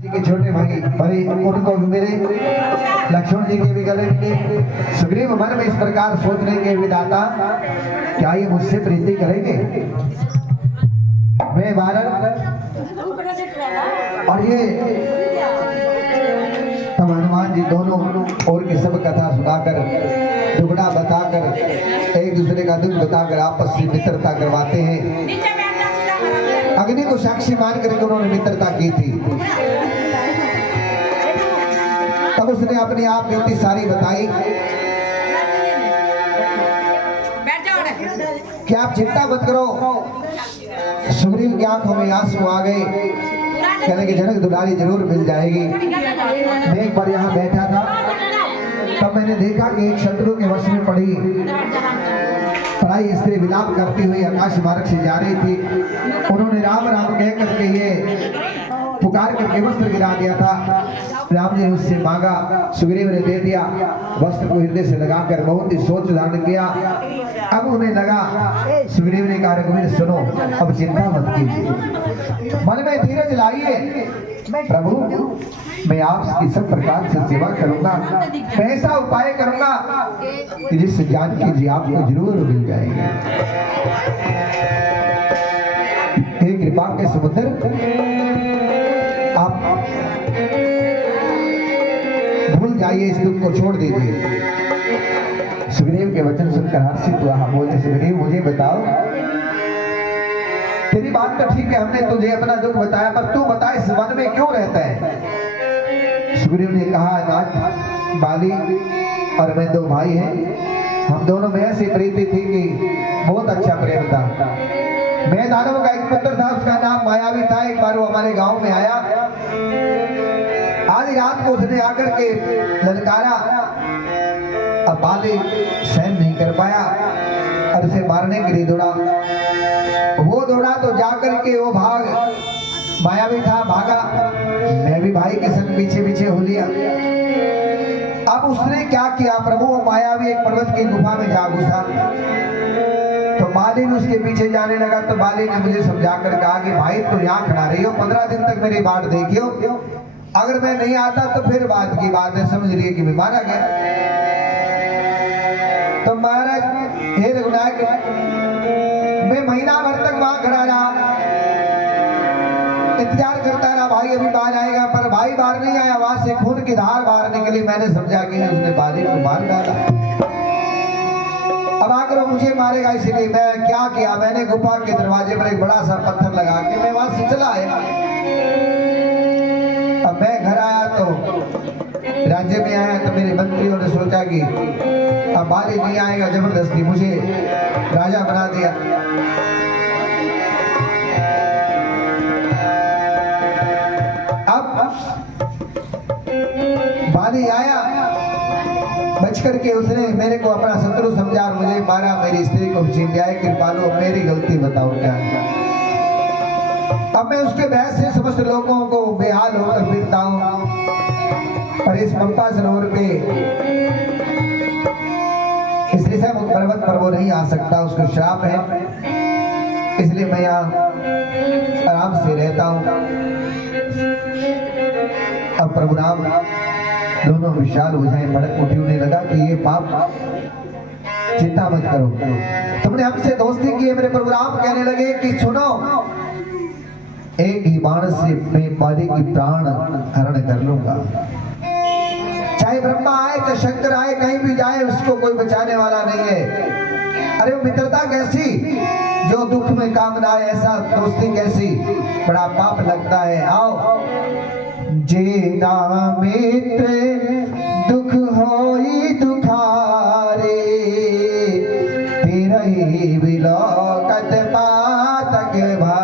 जी के छोटे भाई उनको भी मिले, लक्ष्मण जी के भी गले मिले। सुग्रीव मन में इस प्रकार सोचने के विधाता, क्या ये मुझसे प्रीति करेंगे? मैं भारत और ये तब हनुमान जी दोनों और की सब कथा सुनाकर, दुगड़ा बताकर, एक दूसरे का दुख बताकर आपस में मित्रता करवाते हैं। अग्नि को साक्षी मान करके उन्होंने मित्रता की थी। तब उसने अपनी आप बीती सारी बताई कि आप चिंता मत करो। सुग्रीव की आंखों में आंसू आ गए, कहने की जनक दुलारी जरूर मिल जाएगी। मैं एक बार यहाँ बैठा था, तब मैंने देखा कि एक शत्रु के वश में पड़ी स्त्री विलाप करती हुई आकाश मार्ग से जा रही थी। उन्होंने राम राम कह करके ये पुकार करके वस्त्र गिरा दिया था। राम जी ने उससे मांगा, सुग्रीव ने दे दिया। वस्त्र को हृदय से लगाकर बहुत ही सोच धारण किया। अब उन्हें लगा, सुग्रीव ने कहा, रघुवीर सुनो, अब चिंता मत कीजिए, मन में धीरज लाइए। प्रभु मैं आपकी सब प्रकार से सेवा करूंगा, मैं ऐसा उपाय करूंगा कि जिससे जानकी जी आपको जरूर मिल जाएगी। हे कृपा के समुद्र, आप भूल जाइए, इस दुख को छोड़ दीजिए। सुग्रीव के वचन सुनकर हर्षित हुआ। बोले, सुग्रीव मुझे बताओ, तेरी बात तो ठीक है, हमने तुझे अपना दुख बताया, पर तू बता इस वन में क्यों रहता है? सुग्रीव ने कहा, नाथ बाली और मैं दो भाई हैं, हम दोनों में ऐसी प्रीति थी कि बहुत अच्छा प्रेम था। मैं दानव का एक पुत्र था, उसका नाम मायावी था। एक बार वो हमारे गांव में आया, आधी रात को उसने आकर के ललकारा। अब बाली सहन नहीं कर पाया और उसे मारने के लिए दौड़ा। वो दौड़ा तो जाकर के वो भाग, मायावी था, भागा। मैं भी भाई के संग पीछे पीछे हो लिया। अब उसने क्या किया प्रभु, वो मायावी एक पर्वत की गुफा में जा घुसा। तो बाली ने उसके पीछे जाने लगा। तो बाली ने मुझे समझा कर कहा कि भाई तू यहाँ खड़ा रही हो, 15 दिन तक मेरी बाट देखियो, अगर मैं नहीं आता तो फिर बात की बात है, समझ लिए कि मैं मारा गया। तो महाराज, हे रघुनायक, मैं महीना भर तक वहां खड़ा रहा, इंतजार करता रहा भाई अभी बाहर आएगा, पर भाई बाहर नहीं आया। वहां से खून की धार बाहर निकली। मैंने समझा कि उसने बाली को मार डाला। अब आकर वो मुझे मारेगा, इसलिए मैं क्या किया, मैंने गुफा के दरवाजे पर एक बड़ा सा पत्थर लगा के मैं वहां से चला आया। अब मैं घर आया तो राज्य में आया, तो मेरे मंत्रियों ने सोचा कि अब बाली नहीं आएगा, जबरदस्ती मुझे राजा बना दिया। अब बाली आया, बच करके उसने मेरे को अपना शत्रु समझा और मुझे मारा, मेरी स्त्री को छीन लिया। कृपालु मेरी गलती बताओ क्या है? अब मैं उसके बहस से समस्त लोगों को बेहाल होकर फिरता हूँ, पर इस पंपा सरोवर पे इस ऋषभ पर्वत पर वो नहीं आ सकता, उसको श्राप है, इसलिए मैं यहाँ आराम से रहता हूँ। अब प्रभु राम दोनों विशाल हो जाए, भड़क उठी। उन्हें लगा कि ये पाप, चिंता मत करो, तुमने हमसे दोस्ती की है। मेरे प्रभु राम कहने लगे कि सुनो, एक ही बाण से मैं बाली की प्राण हरण कर लूंगा। चाहे ब्रह्मा आए, चाहे शंकर आए, कहीं भी जाए, उसको कोई बचाने वाला नहीं है। अरे वो मित्रता कैसी, जो दुख में काम ना आए, ऐसा दोस्ती कैसी, बड़ा पाप लगता है। आओ, जेना मित्र दुख होई दुखारे, तेरा ही बिलोकत पातक भा